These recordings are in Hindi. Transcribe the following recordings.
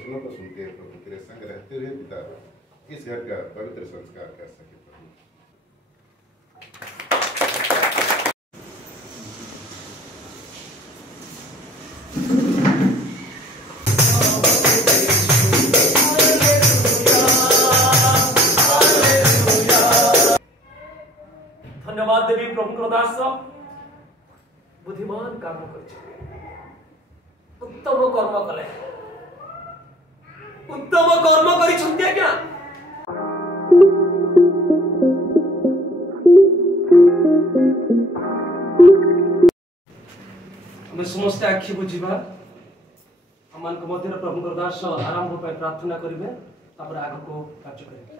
वचनों को सुनते हैं प्रभु, तेरे संग रहते हुए पिता इस घर का पवित्र संस्कार कर सके प्रभु। धन्यवाद देवी प्रभु दास बुद्धिमान काम कर उत्तम कर्म कले उत्तम कर्म कर क्या हमें समस्त आखि बुझा आम मध्य प्रभु दास आरंभ पर प्रार्थना करेंगे आग को कार्य करेंगे।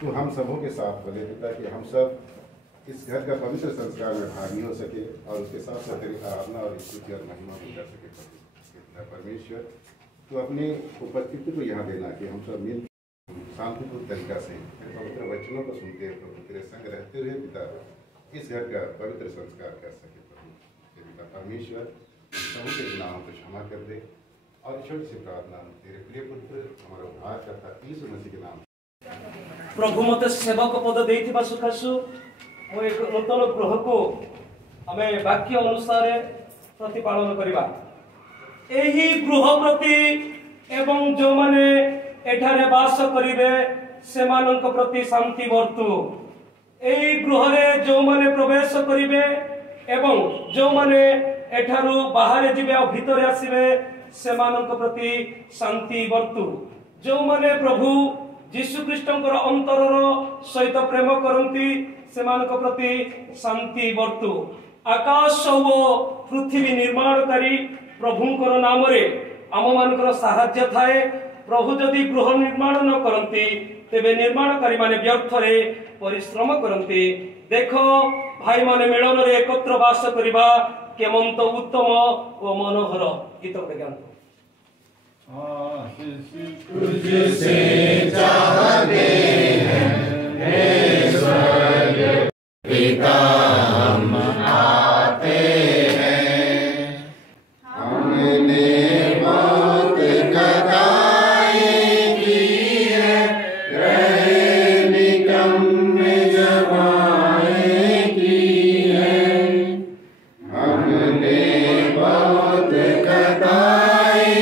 तो हम सबों के साथ बोले पिता कि हम सब इस घर का पवित्र संस्कार में भागी हो सके और उसके साथ साथ तेरी आराधना और स्तुति और महिमा भी कर सके प्रभु। परमेश्वर तो अपनी उपस्थिति को यहाँ देना कि हम सब मिल शांतिपूर्ण तरीका से पवित्र वचनों को सुनते हैं प्रभु, तेरे संग रहते हुए पिता इस घर का पवित्र संस्कार कर सके प्रभु। पिता परमेश्वर सबों के गुनाहों को क्षमा कर दे और ईश्वर से प्रार्थना तेरे प्रिय पुत्र हमारा उद्धार करता यीशु मसीह के नाम। प्रभु मत सेवक पद देथिबा सुखासु मो एक नूतन ग्रह को आमे वाक्य अनुसार प्रतिपालन करिबा। एही गृह प्रति एवं जो माने एठारे वास करिवे सेमानक प्रति शांति वर्तु। एही गृह रे जो माने प्रवेश करिवे एवं जो माने एठारु बाहर जिवे और भीतर आसीवे सेमानक प्रति शांति वर्तु। जो माने प्रभु यीशु ख्रीष्टंकर अंतरर सहित प्रेम करती सेमानक प्रति शांति वर्तु। आकाश और पृथ्वी निर्माणकारी प्रभुंकर नाम रे आम मानकर साहाय्य थाए। प्रभु जदि गृह निर्माण न करती तेबे निर्माणकारी माने व्यर्थ रे परिश्रम करती। देख भाई माने मिलन रे एकत्र वास करिबा केमंत उत्तम और मनोहर। गीत गान तुझसे चाहते हैं हे स्वर्ग पिता हम आते हैं। हमने बहुत कदाई की है रहे निकम्मे जमाए की है। हमने बहुत कदाई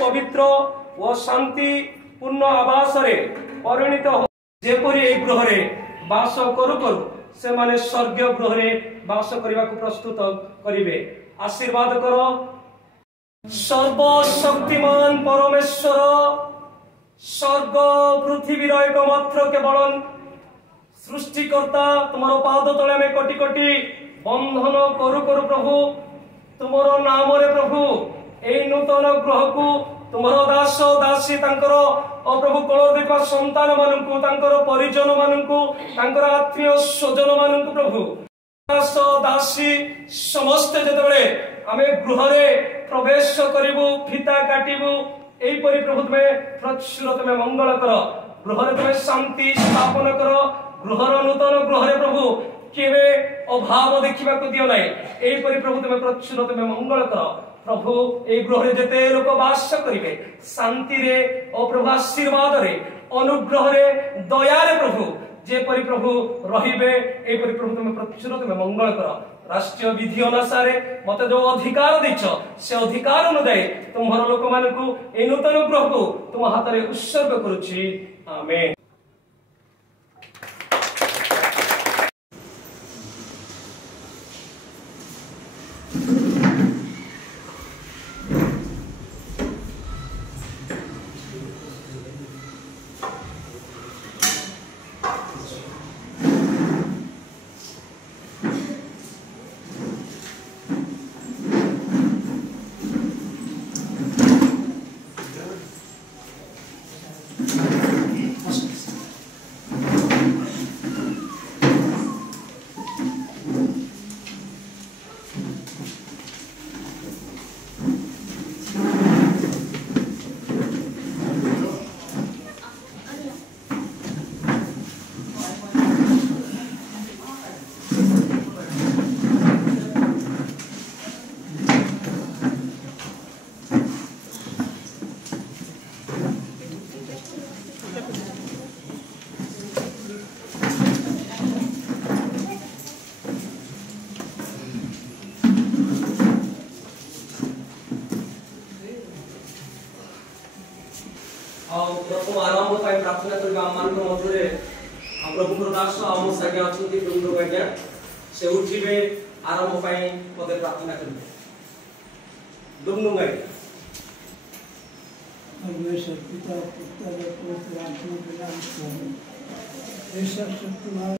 पवित्र व शांति पूर्ण आवास रे परिणत हो। जेपरी ए गृह रे वास करू करू से माने स्वर्गीय गृह रे वास करबा को प्रस्तुत करिवे। आशीर्वाद करो सर्वशक्तिमान परमेश्वर स्वर्ग पृथ्वीर एकमात्र केवल सृष्टिकर्ता तुमरो पाद तले में कोटि कोटि बंधन करू करू प्रभु तुमरो नाम रे प्रभु ए नूतन ग्रह को तुमरो दास दासी तांकर प्रभु कलर देखा संतान मानकु तांकर परिजन मानकु तांकर आत्मीय स्वजन मानकु प्रभु दास दासी समस्त जेतबेले आमे गृह रे प्रवेश करिवु फीता काटिवु एई परि प्रभु तुमे प्रचुर तुमे मंगल कर गृह रे तुमे शांति स्थापन कर गृहर नूतन गृह रे प्रभु केवे अभाव देखा दियो ना यहीपरि प्रभु तुम प्रचुर तुम मंगल कर प्रभु ए गृह जेते लोक वास करेंगे शांति रे और प्रभु आशीर्वाद रे अनुग्रह रे दया रे प्रभु जेपरि प्रभु रहिबे एपरि प्रभु तुम प्रचुर तुम मंगल कर राष्ट्रीय विधि अनुसार मत जो अधिकार देछ से अधिकार अनुदाय तुम्हार लोक मानकु ए नूतन गृह को तुम हाथ में उत्सर्ग करुछि आमेन। प्रभु आरंभ प्रार्थना करबा मान मध्य प्रभु दास आम संगे अच्छा प्रभु आज्ञा से उठे आरंभ पदे प्रार्थना करेंगे दुमनु गाय पिता पुत्र पवित्र आत्मा के नाम से ऐसा शक्तिमान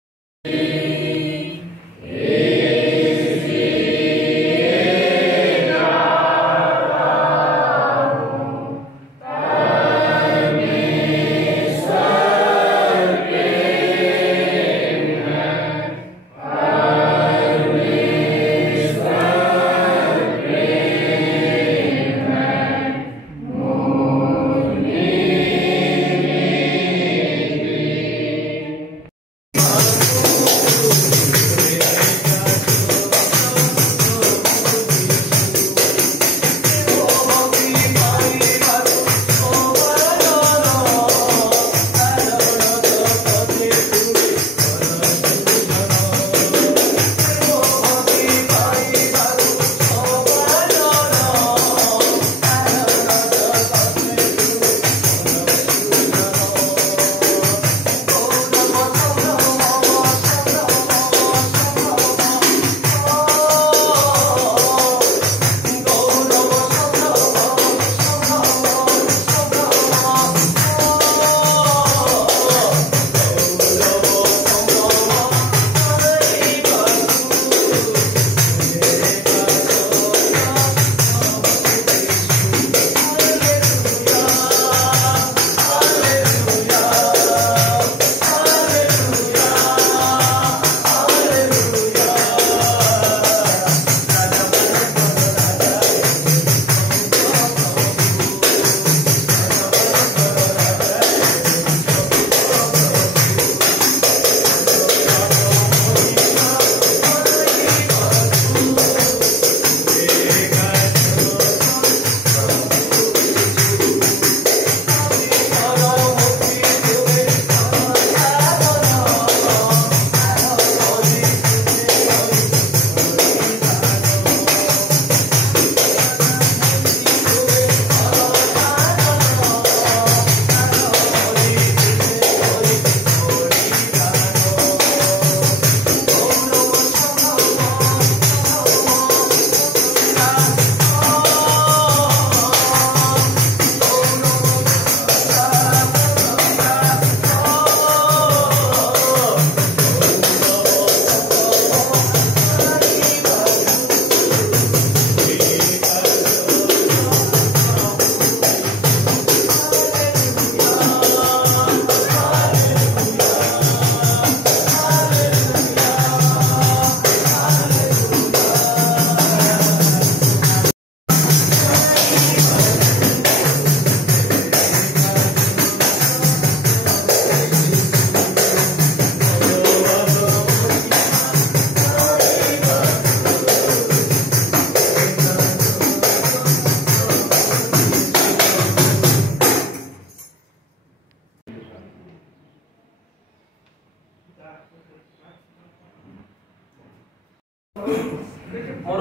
मोर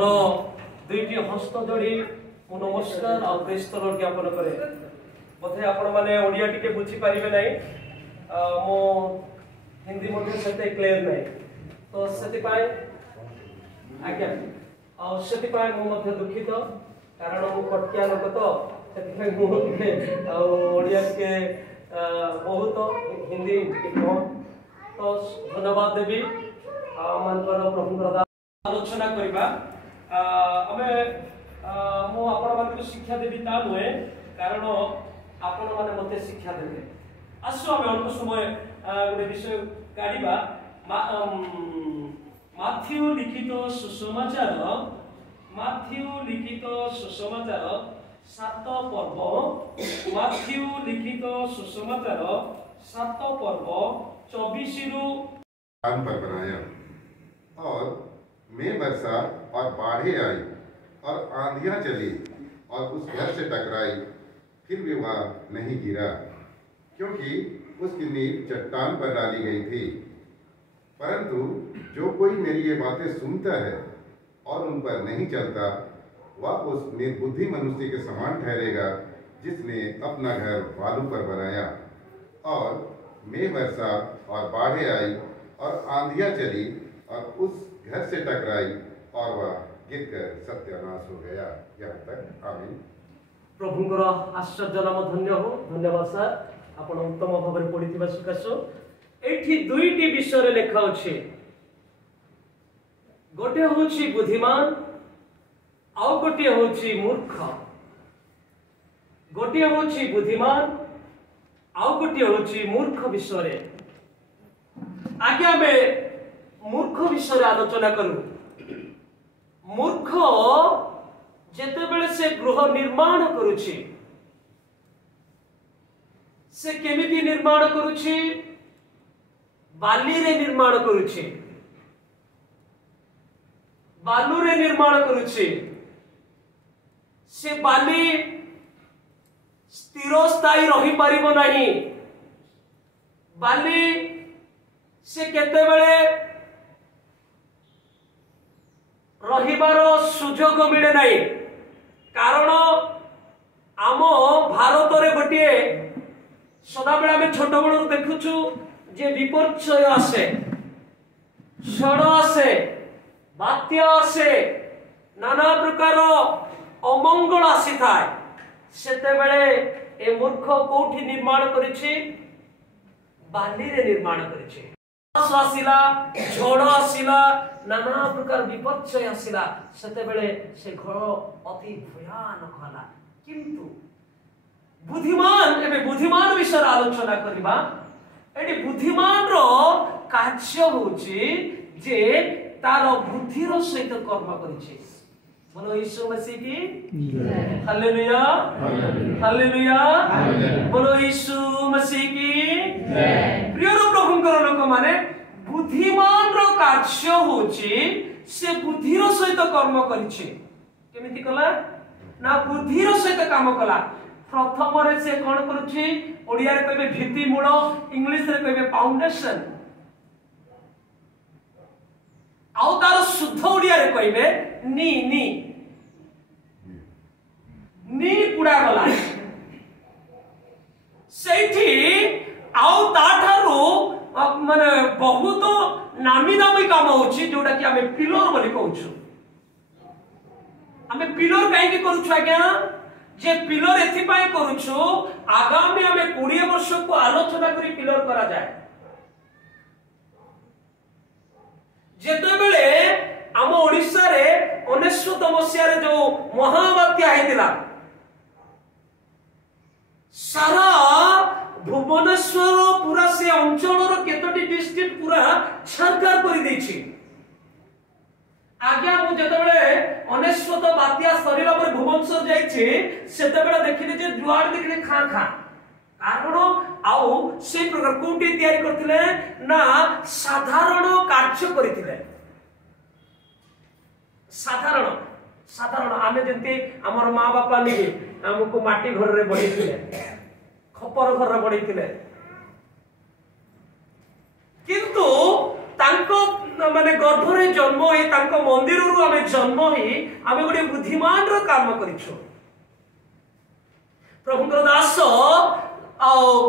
दुईटी हस्त जोड़ी मु नमस्कार और प्रेस्तर ज्ञापन करे बोधे आपण माने ओडिया टिके बुझी पारिबे नै मो हिंदी मध्ये सेते क्लियर नै तो सेति पाए आज्ञा और सेति पाए मु मध्ये दुखित कारण मु कटकिया लोक तो सेति पाए मु ओडिया के बहुत हिंदी तो धन्यवाद देवी मानकर प्रभु आलोचना करबा आमे मु आपण मानक शिक्षा देबी ता नुहे कारण आपण माने मते शिक्षा देबे आसो आमे अल्प समय गोटे विषय काढिबा माथ्यू लिखित सुसमाचार 7 पर्व माथ्यू लिखित सुसमाचार 7 पर्व 24 रु पर बनाया और में बरसा और बाढ़े आई और आंधियां चली और उस घर से टकराई फिर भी वह नहीं गिरा क्योंकि उसकी नींव चट्टान पर डाली गई थी। परंतु जो कोई मेरी ये बातें सुनता है और उन पर नहीं चलता वह उस निर्बुद्धि मनुष्य के समान ठहरेगा जिसने अपना घर बालू पर बनाया और में बरसा और बाढ़े आई और आंधियां चली और उस घर से टकराई और वह गिरकर सत्यानाश हो गया। यहाँ तक आमीन। प्रभुंकर आश्चर्य नाम धन्य हो। धन्यवाद सर आपण उत्तम भाव में पढ़ी सुकाशो एठी दुईटी विषय लेखा अछि गोटे होछि बुद्धिमान आउ गोटे होछि मूर्ख गोटे होछि बुद्धिमान आउ गोटे होछि मूर्ख विषय आगे में मूर्ख विषय आलोचना करू। मूर्ख जेते बेले से गृह निर्माण करुछि से केमिति निर्माण करुछि बाली रे निर्माण करुछि बालू रे निर्माण करुछि से बाली स्थिर स्थायी रही पारिबो नाही बाली से केते बेले रहिबार सुजोग मिले नाही कारण आम भारत रे गोटे सदा बेला में छोट बड़ देखुछु जे विपर्यय आसे झड़ आसे बात्या आसे नाना प्रकार अमंगल आसी थाए सेते बेले ए मूर्ख कोठी निर्माण करिछि बाली रे निर्माण करिछि आसिला झड़ आसिला नाना प्रकार विपर्यय आसिला सेते बेले से घर अति भयानक हला किंतु बुद्धिमान एबे बुद्धिमान विषय आलोचना करबा एडी बुद्धिमान रो कार्य होछि जे तार बुद्धिर सहित कर्म करिछि। बोलो यीशु मसीह की जय हालेलुया हालेलुया बोलो यीशु मसीह की जय। प्रिय प्रभुंकर लोक माने बुद्धिमान रो कार्य होछि से बुद्धिर सहित कर्म करिछि केमिति कला ना बुद्धिर सहित काम कला। प्रथम रे से कोन करूछि ओडिया रे कहबे भित्ति मूल इंग्लिश रे कहबे फाउंडेशन आउ तार शुद्ध ओडिया रे कहबे नी नी नी कुडा गला सेठी आउ ताठारु माने बहुत नामी दामी काम होछि जोडा कि हमें पिलर बोली कहउछु। हमें पिलर काहे कि करूछु आज्ञा जे पिलर एथि पाए करूछु आगामी हमें 20 वर्ष को आलोचना करी पिलर करा जाए जेते बेले हम ओडिसा रे 19 मसिया रे जो महाबात्या हेतिला सारा भुवनेश्वर पूरा से अंचल रो केतोटी डिस्ट्रिक्ट पूरा छारखार करि दैछि। आज्ञा मु जते बेले 19 बात्या सरीला पर भुवनेश्वर जाइछि सेते बेले देखिले जे जुआड देखिले खा खा कारण आउ से प्रकार कोठी तयारी करथिले ना साधारण कार्य करथिले साधारण साधारण आमे जंती हमर मां बापा नि हमको माटी घर रे बढीथिले खपर घर रे बढीथिले किंतु तांको माने गर्भरे जन्म हे तांको मंदिररू आमे जन्म ही आमे गोटे बुद्धिमान रो काम करिछु प्रभुकर दास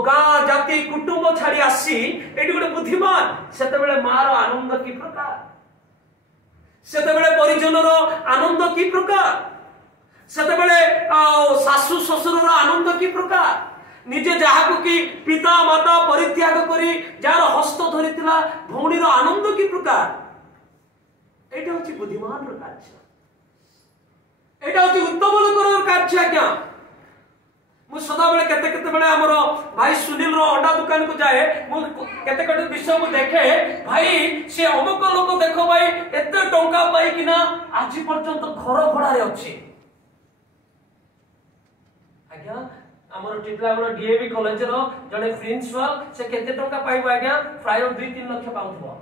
गाँ जाति कुटुंब छाड़ी आसी एटी गोटे बुद्धिमान सेते बेले मार आनंद की प्रकार सेते बेले परिजन रो आनंद की प्रकार सेते बेले सासु ससुर रो आनंद की प्रकार निजे जहाको कि पिता माता परित्याग करी जार हस्त धरितिला भौणी रो आनंद की प्रकार एटा होची बुद्धिमान रो कार्य एटा होची उत्तम लोकर कार्य आज्ञा मु सदा बेले केते केते बेले हमरो भाई सुनील रो अंडा दुकान को जाए मु केते केते विषय को देखे भाई से अमुक लोक देखो भाई एते टंका पाई किना आज पर्यंत घर भड़ा रे अछि आज्ञा हमर टिटलागड़ डीएवी कॉलेज रो जने प्रिंसिपल से केते टंका पाइबो आज्ञा प्राय 2-3 लाख पाउथबो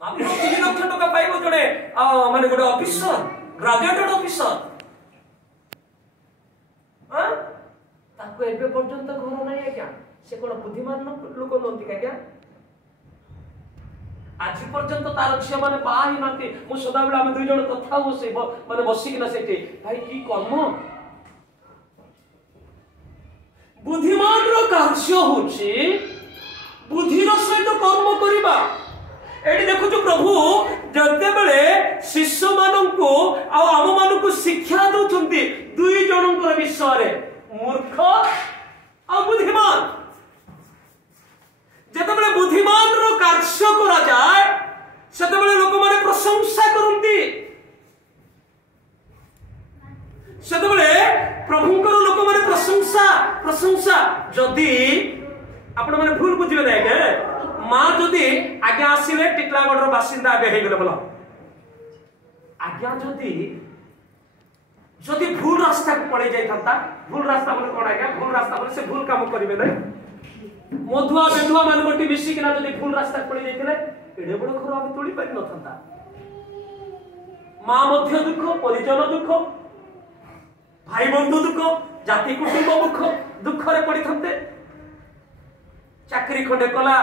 मात्र 3 लाख टंका पाइबो जने माने गोटे ऑफिसर ग्रेजुएटेड ऑफिसर हां ताको एबे पर्यंत घर नै आज्ञा से कोन बुद्धिमान लोक नंती आज्ञा आज पर्यंत तार झिया माने बा ही नाते मु सदा बेला हम दुई जण कथा बसे माने बसी किना सेठी भाई की कर्म बुद्धिमान रो कार्य होची बुद्धिर सहित कर्म करिबा एडी देखु जो प्रभु जते बेले शिष्य माननकु आ हम माननकु शिक्षा दोचंती दुई जनकर विषय रे मूर्ख आ बुद्धिमान जते बेले बुद्धिमान रो कार्य करा जाय सेते बेले लोक माने प्रशंसा करंती सेते बेले प्रभुंकर लोक माने प्रशंसा जदि आपण माने भूल बुझिबे नै के मां जदि आज्ञा आसीले टिटलागड़ रो बासिंदा आबे हे गेले बोलो आज्ञा जदि भूल रास्ता को पड़े जाई थाता भूल रास्ता बोले कोन आज्ञा भूल रास्ता बोले से भूल काम करिवे नै मधुआ बेधुआ मान गोटी मिसी किना जदि भूल रास्ता पड़े जाइतले एडे बड़ घर आबे तोड़ी पारि न थाता मां मध्य दुख परिजन दुख भाई बंधु दुख जाति कुटुंब दुख रे पड़ी थंते चाकरी खंडे कला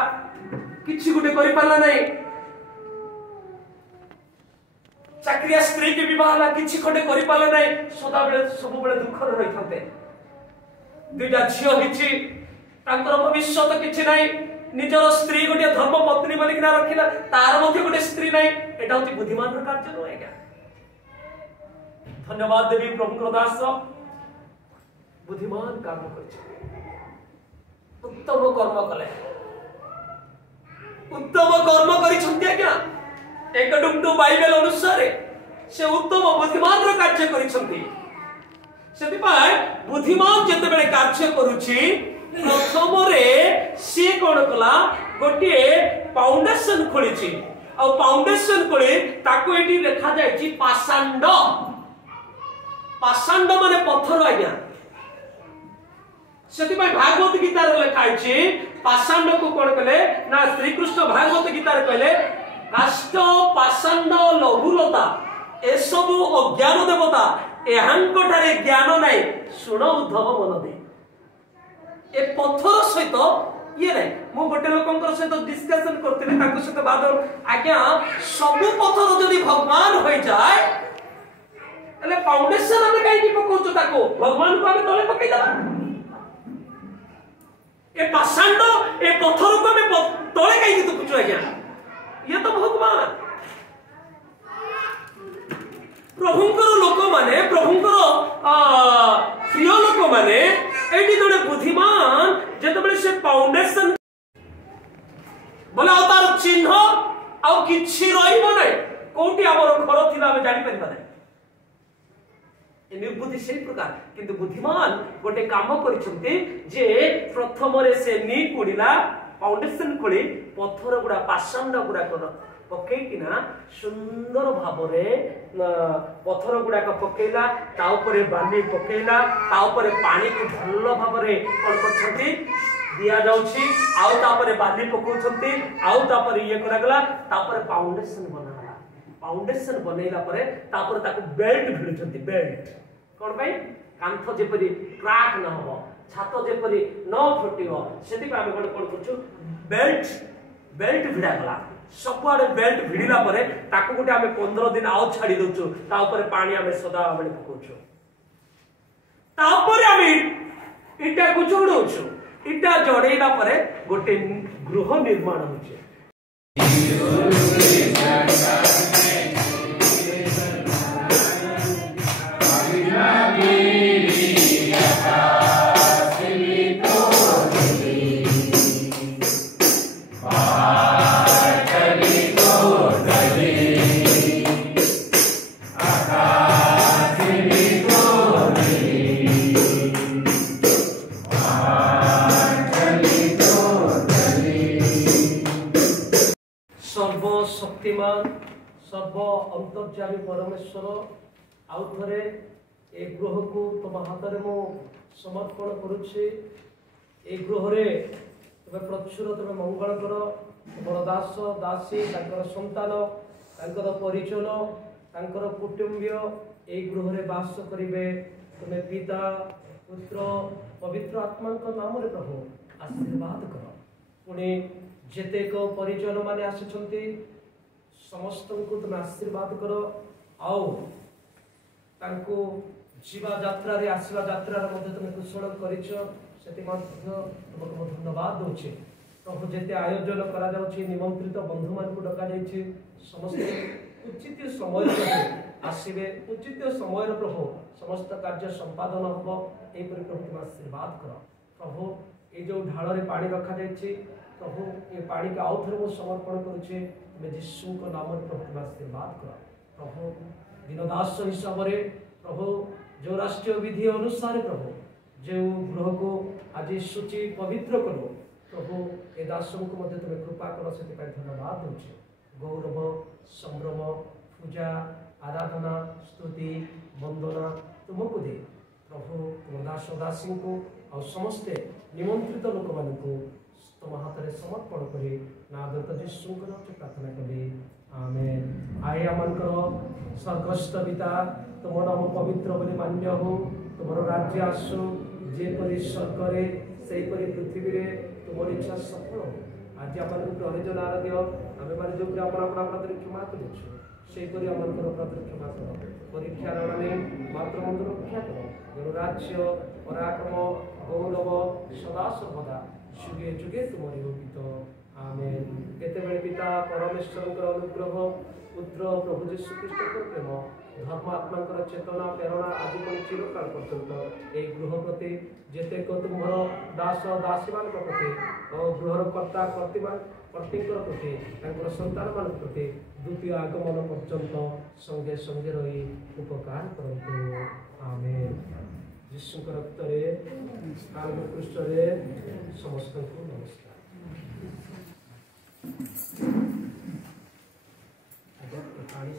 किछि गुटे करि पाला नै चाकरिया स्त्री के विवाह ला किछि खंडे करि पाला नै सदा बेले सब बेले दुख रे रहि थंते दुटा झियो हिछि तांकर भविष्य तो किछि नै निजर स्त्री गोटे धर्म पत्नी बोली किना रखिला तार मध्ये गोटे स्त्री नै एटा होती बुद्धिमान रो कार्य न आज्ञा धन्यवाद देवी प्रभु दास बुद्धिमान काम कर उत्तम कर्म कले उत्तम कर्म करिसंती आज्ञा एक डुमटू बाइबल अनुसार से उत्तम बुद्धिमान रो कार्य करिसंती सेति पाए बुद्धिमान जते बेले कार्य करूची प्रथम रे से कोन कला गोटे फाउंडेशन खोलिची आ फाउंडेशन खोले ताको एटी लिखा जायची पाषांड माने पत्थर आज्ञा सेति भाई भागवत गीता रे लिखाइछि पाषांड को कोन कले ना श्री कृष्ण भागवत गीता रे कहले काष्ठ पाषांड लघुलता ए सब अज्ञान देवता एहांको ठारे ज्ञान नै सुण उद्धव मन दे ए पत्थर सहित ये नै मु गोटे लोकंकर सहित डिस्कशन करथिले ताको सहित बाद आज्ञा सब पत्थर जदी भगवान होई जाय एले फाउंडेशन हम काई की पकोचो ताको भगवान को हम तले पकई दला ए पाषांड ए पत्थर को हम तले काई की तो कुछ आज्ञा ये तो भगवान प्रभुंकर लोक माने प्रभुंकर प्रिय लोक माने एटी जोड़े बुद्धिमान जते बेले से फाउंडेशन बोला तार चिन्ह आ किछि रहिबो नै कोठी हमर घर थिला हम जानि परिबा नै ए निर्बुद्धि से प्रकार किंतु बुद्धिमान गोटे काम करिसंती जे प्रथम रे से नी कुडिला फाउंडेशन खोली पत्थर गुडा पाषांड गुडा कर पकई किना सुंदर भाबरे पत्थर गुडा का पकेला ता ऊपर बाली पकेला ता ऊपर पानी को भल्लो भाबरे कोन करछंती दिया जाउछि आउ ता ऊपर बाली पकोछंती आउ ता ऊपर ये करागला ता ऊपर फाउंडेशन बनाला फाउंडेशन बनैला परे ता ऊपर ताको बेल्ट भिडुछंती बेल्ट कोन भाई कांथ जेपरि क्रैक न हो छात जेपरि न फुटिबो सेति पे हम कोन करछु बेल्ट भिडा गला सबुआडे बेल्ट भिड़िला परे ताको गोटे आमे 15 दिन आउ छाड़ी दउछु ता ऊपर पानी आमे सदा आमे पकोछु ता ऊपर आमे इटा को जोड़ोछु इटा जोड़ेला परे गोटे गृह निर्माण होचे शक्तिमान सर्व अंतर्यामी परमेश्वर आउ थे ए गृह को तुम हाथ में मु समर्पण करुच्छे ए गृह तुम प्रचुर तुम मंगल कर तुम दास दासी संतान परिजन कुटुंब ए गृह बास करेंगे तुम्हें पिता पुत्र पवित्र आत्मा नाम प्रभु आशीर्वाद कर पुणी जेतेक परिजन माने आसुछंती समस्त को तुम आशीर्वाद कर आओ तांको जीवा यात्रा रे आसीवा यात्रा रे मध्य तुम कुशल करिछो सेति मध्य तुमको धन्यवाद दोछे प्रभु जेते आयोजन करा जाउछि निमंत्रित बंधु मान को डका जाइछि समस्त उचित समय आसीबे उचित समय प्रभु समस्त कार्य संपादन हबो एई परि प्रभु तुम आशीर्वाद कर प्रभु ए जो ढाल रे पानी रखा जाइछि प्रभु ये पानी के आउ थे समर्पण करुचे तुम्हें यीशु को नाम प्रभु तुम आशीर्वाद कर प्रभु दीनदास हिसाब से प्रभु जो राष्ट्रीय विधि अनुसार प्रभु जो गृह को आज सूची पवित्र करो प्रभु ए दास को तुम्हें कृपा कर से धन्यवाद दूचे गौरव संभ्रम पूजा आराधना स्तुति वंदना तुमको दे प्रभु तुम दास दासी को और समस्ते निमंत्रित लोक मान तुम हाथ में समर्पण कर नागरिक यीशु प्रार्थना कली आमेन आए आमकर स्वर्गस्थ पिता तुम नाम पवित्र बोली मान्य हो तुम राज्य आसु जेपरी स्वर्ग से पृथ्वी रे तुम इच्छा सफल हो आज आप प्रयोजन आराध्य आम मैंने जो अपना क्षमा कर क्षमा कर परीक्षा मात्र मंद रक्षा कर जो राज्य पराक्रम गौरव सदा सर्वदा जुगे जुगे तुमरी होपित आमेन केतेबेले पिता परमेश्वर अनुग्रह पुत्र प्रभु यीशु ख्रीष्ट प्रेम धर्मात्मा चेतना प्रेरणा आदि चिरकाल पर्यंत ए गृह प्रति जेते तुम्हार दास दासी मान प्रति और गृहर कर्ता कर्ती प्रति संतान मान प्रति द्वितीय आगमन पर्यंत संगे संगे रही उपकार करतु आमेन यीशु रक्त पृष्ठ समस्त को नमस्कार पानी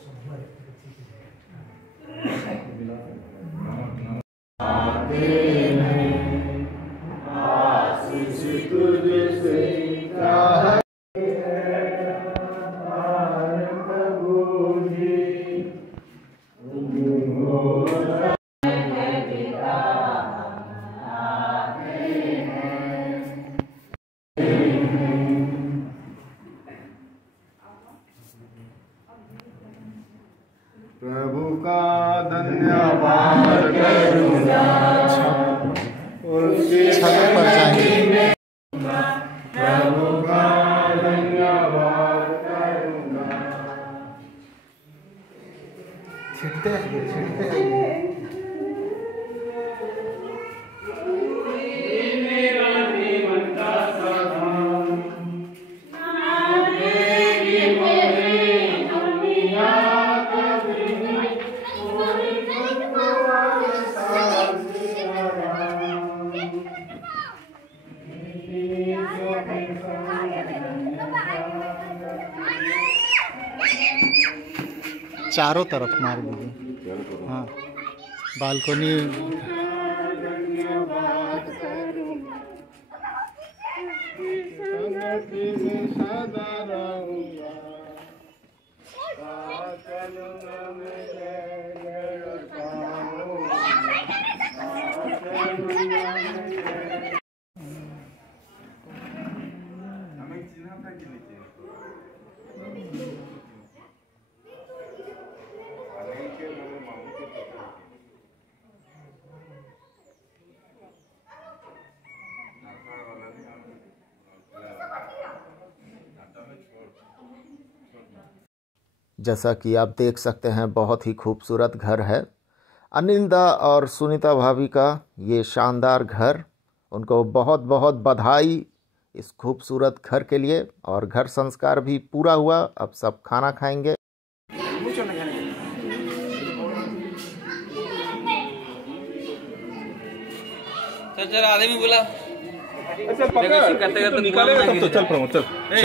प्रभु का धन्यवाद करूंगा उसकी छत पर जाएंगे प्रभु का धन्यवाद करूंगा छिड़ते चारों तरफ मार दीजिए हाँ बालकनी जैसा कि आप देख सकते हैं, बहुत ही खूबसूरत घर है। अनिंदा और सुनीता भाभी का ये शानदार घर, उनको बहुत बहुत बधाई इस खूबसूरत घर के लिए। और घर संस्कार भी पूरा हुआ, अब सब खाना खाएंगे। चल चल आधे में बोला। अच्छा पकड़ तो निकालेगा तब तो चल प्रमोद चल।